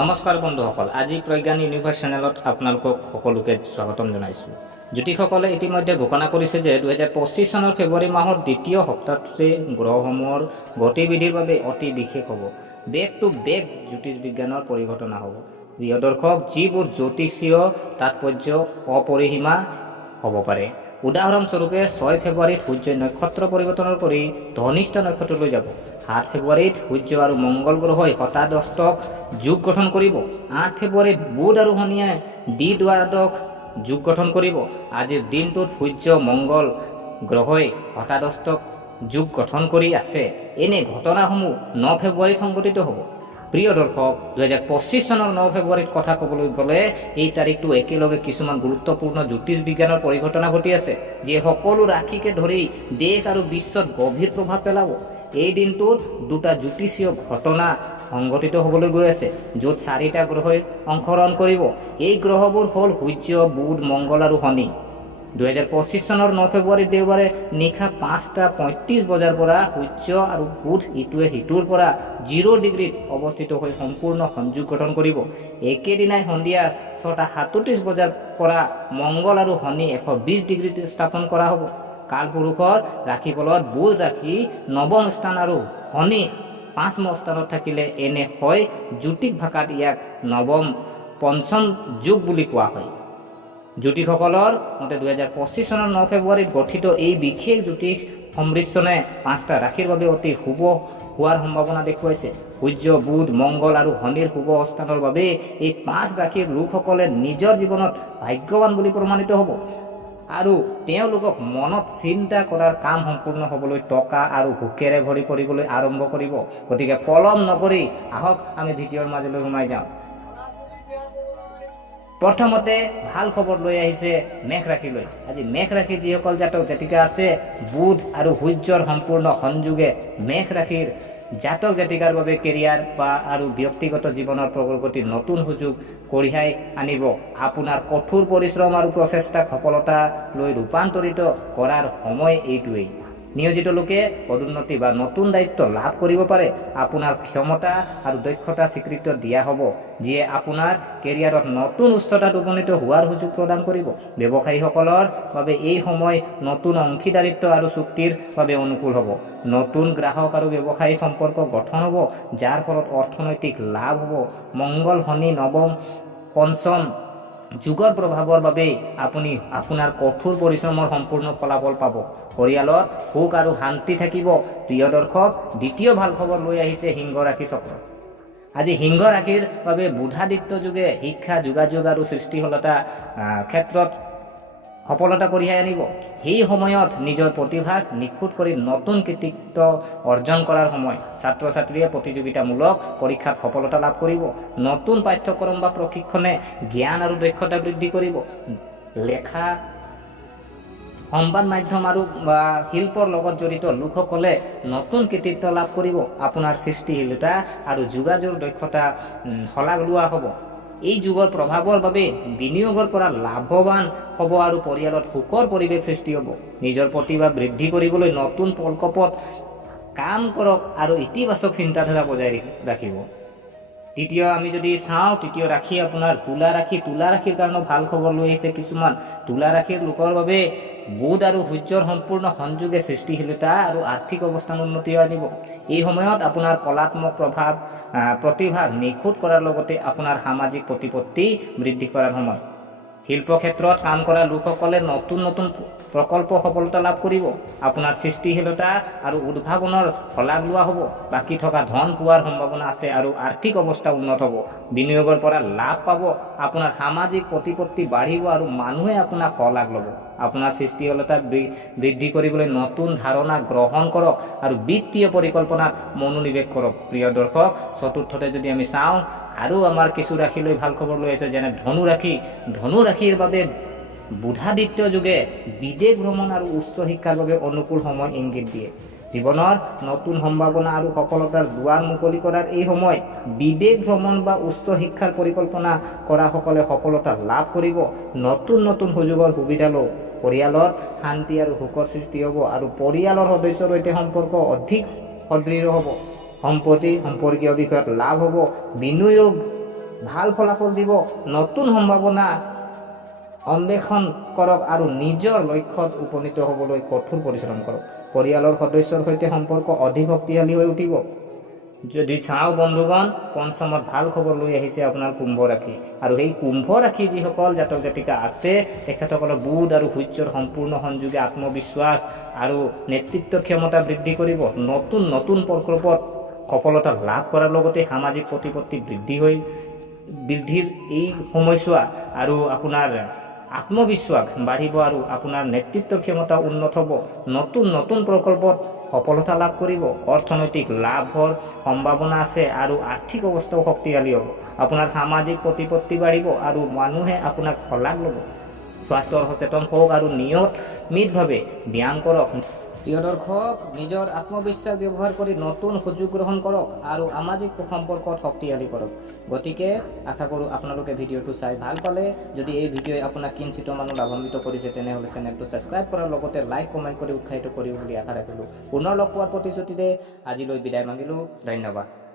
নমস্কাৰ বন্ধুসকল, আজি প্ৰজ্ঞান ইউনিভাৰ্ছ চেনেলত আপোনালোকক সকলোকে স্বাগতম জনাইছোঁ। জ্যোতিষসকলে ইতিমধ্যে ঘোষণা কৰিছে যে 2025 চনৰ ফেব্ৰুৱাৰী মাহৰ দ্বিতীয় সপ্তাহটোতে গ্ৰহসমূহৰ গতিবিধিৰ বাবে অতি বিশেষ হ'ব। বেক টু বেক জ্যোতিষ বিজ্ঞানৰ পৰিঘটনা হ'ব। প্ৰিয় দৰ্শক, যিবোৰ জ্যোতিষীয় তাৎপৰ্য অপৰিসীমা হ'ব পাৰে। উদাহৰণস্বৰূপে 6 ফেব্ৰুৱাৰীত সূৰ্যই নক্ষত্ৰ পৰিৱৰ্তন কৰি ধনিষ্ঠা নক্ষত্ৰলৈ যাব। 7 ফেব্ৰুৱাৰীত সূৰ্য আৰু মংগল গ্ৰহই হতাদস্তক যোগ গঠন কৰিব। 8 ফেব্ৰুৱাৰীত বুধ আৰু শনিয়ে দ্বিদ্বাদশ যোগ গঠন কৰিব। আজিৰ দিনটোত সূৰ্য মংগল গ্ৰহই হতাদস্তক যোগ গঠন কৰি আছে। এনে ঘটনাসমূহ 9 ফেব্ৰুৱাৰীত সংঘটিত হ'ব। প্ৰিয় দৰ্শক, 2025 চনৰ 9 ফেব্ৰুৱাৰীত কথা ক'বলৈ গ'লে এই তাৰিখটো একেলগে কিছুমান গুৰুত্বপূৰ্ণ জ্যোতিষ বিজ্ঞানৰ পৰিঘটনা ঘটি আছে, যিয়ে সকলো ৰাশিকে ধৰি দেশ আৰু বিশ্বত গভীৰ প্ৰভাৱ পেলাব। এই দিনটোত দুটা জ্যোতিষীয় ঘটনা সংঘটিত হ'বলৈ গৈ আছে, য'ত 4টা গ্ৰহই অংশগ্ৰহণ কৰিব। এই গ্ৰহবোৰ হ'ল সূৰ্য, বুধ, মংগল আৰু শনি। 2025 চনৰ 9 ফেব্ৰুৱাৰীত দেওবাৰে নিশা 5:35 বজাৰ পৰা সূৰ্য আৰু বুধ ইটোৱে সিটোৰ পৰা 0 ডিগ্ৰীত অৱস্থিত হৈ সম্পূৰ্ণ সংযোগ গঠন কৰিব। একেদিনাই সন্ধিয়া 6:37 বজাৰ পৰা মংগল আৰু শনি 120 ডিগ্ৰীত স্থাপন কৰা হ'ব। কালপুৰুষৰ ৰাশিফলত বুধ ৰাশি 9ম স্থান আৰু শনি 5ম স্থানত থাকিলে এনে হয়। জ্যোতিষ ভাষাত ইয়াক নৱম পঞ্চম যুগ বুলি কোৱা হয়। জ্যোতিষসকলৰ মতে 2025 চনৰ 9 ফেব্ৰুৱাৰীত গঠিত এই বিশেষ জ্যোতিষ সম্মিশ্ৰণে 5টা ৰাশিৰ বাবে অতি শুভ হোৱাৰ সম্ভাৱনা দেখুৱাইছে। সূৰ্য, বুধ, মংগল আৰু শনিৰ শুভ স্থানৰ বাবে এই 5 ৰাশিৰ লোকসকলে নিজৰ জীৱনত ভাগ্যৱান বুলি প্ৰমাণিত হ'ব আৰু তেওঁলোকক মনত চিন্তা কৰাৰ কাম সম্পূৰ্ণ হ'বলৈ টকা আৰু ভোকেৰে ভৰি পৰিবলৈ আৰম্ভ কৰিব। গতিকে পলম নকৰি আহক আমি ভিডিঅ'ৰ মাজলৈ সোমাই যাওঁ। প্ৰথমতে ভাল খবৰ লৈ আহিছে মেষ ৰাশিলৈ। আজি মেষ ৰাশিৰ যিসকল জাতক জাতিকা আছে, বুধ আৰু সূৰ্যৰ সম্পূৰ্ণ সংযোগে মেষ ৰাশিৰ জাতক জাতিকাৰ বাবে কেৰিয়াৰ আৰু ব্যক্তিগত জীৱনৰ প্ৰগতিৰ নতুন সুযোগ কঢ়িয়াই আনিব। আপোনাৰ কঠোৰ পৰিশ্ৰম আৰু প্ৰচেষ্টাক সফলতালৈ ৰূপান্তৰিত কৰাৰ সময় এইটোৱেই। নিয়োজিত লোকে পদোন্নতি বা নতুন দায়িত্ব লাভ কৰিব পাৰে। আপোনাৰ ক্ষমতা আৰু দক্ষতা স্বীকৃতি দিয়া হ'ব, যিয়ে আপোনাৰ কেৰিয়াৰত নতুন উচ্চতাত উপনীত হোৱাৰ সুযোগ প্ৰদান কৰিব। ব্যৱসায়ীসকলৰ বাবে এই সময় নতুন অংশীদাৰিত্ব আৰু চুক্তিৰ বাবে অনুকূল হ'ব। নতুন গ্ৰাহক আৰু ব্যৱসায়ী সম্পৰ্ক গঠন হ'ব, যাৰ ফলত অৰ্থনৈতিক লাভ হ'ব। মংগল শনি 9ম পঞ্চম যুগৰ প্ৰভাৱৰ বাবে আপুনি আপোনাৰ কঠোৰ পৰিশ্ৰমৰ সম্পূৰ্ণ ফলাফল পাব। পৰিয়ালত সুখ আৰু শান্তি থাকিব। প্ৰিয় দৰ্শক, দ্বিতীয় ভাল খবৰ লৈ আহিছে সিংহ ৰাশি চক্ৰ। আজি সিংহ ৰাশিৰ বাবে বুধাদিত্য যুগে শিক্ষা, যোগাযোগ আৰু সৃষ্টিশীলতা ক্ষেত্ৰত সফলতা কঢ়িয়াই আনিব। সেই সময়ত নিজৰ প্ৰতিভাক নিখুঁত কৰি নতুন কৃতিত্ব অৰ্জন কৰাৰ সময়। ছাত্ৰ ছাত্ৰীয়ে প্ৰতিযোগিতামূলক পৰীক্ষাত সফলতা লাভ কৰিব। নতুন পাঠ্যক্ৰম বা প্ৰশিক্ষণে জ্ঞান আৰু দক্ষতা বৃদ্ধি কৰিব। লেখা, সংবাদ মাধ্যম আৰু শিল্পৰ লগত জড়িত লোকসকলে নতুন কৃতিত্ব লাভ কৰিব। আপোনাৰ সৃষ্টিশীলতা আৰু যোগাযোগ দক্ষতা শলাগ লোৱা হ'ব। এই যুগৰ প্ৰভাৱৰ বাবে বিনিয়োগৰ পৰা লাভৱান হ'ব আৰু পৰিয়ালত সুখৰ পৰিৱেশ সৃষ্টি হ'ব। নিজৰ প্ৰতিভা বৃদ্ধি কৰিবলৈ নতুন প্ৰকল্পত কাম কৰক আৰু ইতিবাচক চিন্তাধাৰা বজাই ৰাখিব। তৃতীয় আমি যদি চাওঁ, তৃতীয় ৰাশি আপোনাৰ তুলা ৰাশি। তুলা ৰাশিৰ কাৰণে ভাল খবৰ লৈ আহিছে কিছুমান। তুলা ৰাশিৰ লোকৰ বাবে বুধ আৰু সূৰ্যৰ সম্পূৰ্ণ সংযোগে সৃষ্টিশীলতা আৰু আৰ্থিক অৱস্থান উন্নতি আনিব। এই সময়ত আপোনাৰ কলাত্মক প্ৰতিভা নিখুঁত কৰাৰ লগতে আপোনাৰ সামাজিক প্ৰতিপত্তি বৃদ্ধি কৰাৰ সময়। শিল্প ক্ষেত্ৰত কাম কৰা লোকসকলে নতুন নতুন প্ৰকল্প সফলতা লাভ কৰিব। আপোনাৰ সৃষ্টিশীলতা আৰু উদ্ভাৱনৰ শলাগ লোৱা হ'ব। বাকী থকা ধন পোৱাৰ সম্ভাৱনা আছে আৰু আৰ্থিক অৱস্থা উন্নত হ'ব। বিনিয়োগৰ পৰা লাভ পাব। আপোনাৰ সামাজিক প্ৰতিপত্তি বাঢ়িব আৰু মানুহে আপোনাক শলাগ ল'ব। আপোনাৰ সৃষ্টিশীলতা বৃদ্ধি কৰিবলৈ নতুন ধাৰণা গ্ৰহণ কৰক আৰু বিত্তীয় পৰিকল্পনাত মনোনিৱেশ কৰক। প্ৰিয় দৰ্শক, চতুৰ্থতে যদি আমি চাওঁ, আৰু আমাৰ কিছু ৰাশিলৈ ভাল খবৰ লৈ আছে, যেনে ধনু ৰাশি। ধনু ৰাশিৰ বাবে বুধাদিত্য যুগে বিদেশ ভ্ৰমণ আৰু উচ্চ শিক্ষাৰ বাবে অনুকূল সময় ইংগিত দিয়ে। জীৱনৰ নতুন সম্ভাৱনা আৰু সফলতাৰ দুৱাৰ মুকলি কৰাৰ এই সময়। বিদেশ ভ্ৰমণ বা উচ্চ শিক্ষাৰ পৰিকল্পনা কৰা সকলে সফলতা লাভ কৰিব। নতুন নতুন সুযোগৰ সুবিধা লওক। পৰিয়ালত শান্তি আৰু সুখৰ সৃষ্টি হ'ব আৰু পৰিয়ালৰ সদস্যৰ সৈতে সম্পৰ্ক অধিক সদৃঢ় হ'ব। সম্পত্তি সম্পৰ্কীয় বিষয়ত লাভ হ'ব। বিনিয়োগ ভাল ফলাফল দিব, নতুন সম্ভাৱনা অন্বেষণ কৰক আৰু নিজৰ লক্ষ্যত উপনীত হ'বলৈ কঠোৰ পৰিশ্ৰম কৰক। পৰিয়ালৰ সদস্যৰ সৈতে সম্পৰ্ক অধিক শক্তিশালী হৈ উঠিব। যদি চাওঁ বন্ধুগণ, পঞ্চমত ভাল খবৰ লৈ আহিছে আপোনাৰ কুম্ভ ৰাশি, আৰু সেই কুম্ভ ৰাশি যিসকল জাতক জাতিকা আছে তেখেতসকলৰ বুধ আৰু সূৰ্যৰ সম্পূৰ্ণ সংযোগে আত্মবিশ্বাস আৰু নেতৃত্বৰ ক্ষমতা বৃদ্ধি কৰিব। নতুন নতুন প্ৰকল্পত সফলতা লাভ কৰাৰ লগতে সামাজিক প্ৰতিপত্তি বৃদ্ধিৰ এই সময়ছোৱা আৰু আপোনাৰ আত্মবিশ্বাস বাঢ়িব আৰু আপোনাৰ নেতৃত্বৰ ক্ষমতা উন্নত হ'ব। নতুন নতুন প্ৰকল্পত সফলতা লাভ কৰিব, অৰ্থনৈতিক লাভৰ সম্ভাৱনা আছে আৰু আৰ্থিক অৱস্থাও শক্তিশালী হ'ব। আপোনাৰ সামাজিক প্ৰতিপত্তি বাঢ়িব আৰু মানুহে আপোনাক শলাগ ল'ব। স্বাস্থ্যৰ সচেতন হওক আৰু নিয়মিতভাৱে ব্যায়াম কৰক। প্ৰিয় দৰ্শক, নিজৰ আত্মবিশ্বাস ব্যৱহাৰ কৰি নতুন সুযোগ গ্ৰহণ কৰক আৰু সামাজিক সম্পৰ্কত শক্তিশালী কৰক। গতিকে আশা কৰোঁ আপোনালোকে ভিডিঅ'টো চাই ভাল পালে। যদি এই ভিডিঅ'ই আপোনাক কিঞ্চিত মানুহ লাভান্বিত কৰিছে তেনেহ'লে চেনেলটো ছাবস্ক্ৰাইব কৰাৰ লগতে লাইক কমেণ্ট কৰি উৎসাহিত কৰিব বুলি আশা ৰাখিলোঁ। পুনৰ লগ পোৱাৰ প্ৰতিশ্ৰুতিৰে আজিলৈ বিদায় মাগিলোঁ। ধন্যবাদ।